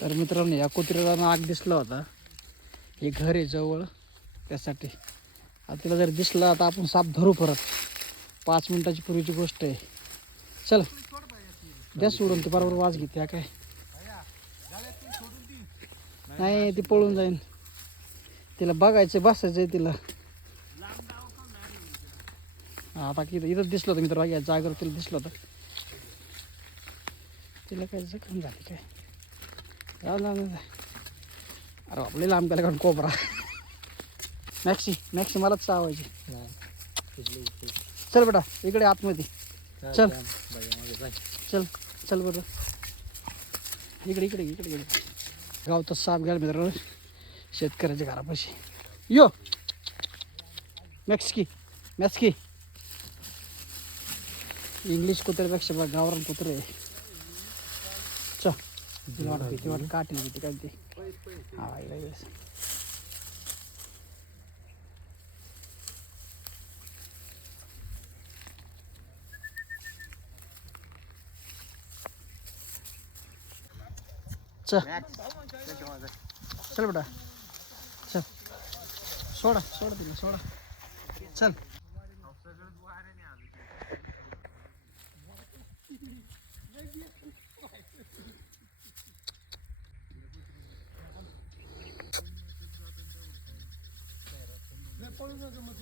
तर मित्रांनो या कुत्र्याला नाग दिसला होता. हे घर आहे जवळ त्यासाठी. आता तिला जर दिसला तर आपण साप धरू परत. पाच मिनिटाची पूर्वीची गोष्ट आहे. चल द्या सोडून ते बरोबर वाज घेते काय? नाही ती पळून जाईन. तिला बघायचं बसायचं आहे तिला. हा, आता किती इथं दिसलं होतं मित्र या जागेवर तिला दिसलं होतं. तिला काय जखम झाली काय? अरे आपले लांब गेला कारण कोबरा मॅक्सी मॅक्सी मलाच चावायची चल बेटा इकडे आतमध्ये चल चल चल बरं इकडे इकडे इकडे इकडे गावचा साप घ्यायला मित्र शेतकऱ्याच्या घरापाशी यो मॅक्सकी मॅक्सकी इंग्लिश कुत्र्यापेक्षा बघ गावरान कुत्रे तिला वाटत भीती वाटत काटेल भीती काय ते हा इकडे ये. चल चल बेटा चल सोडा सोडा तिला सोडा चल पळून जाऊ मग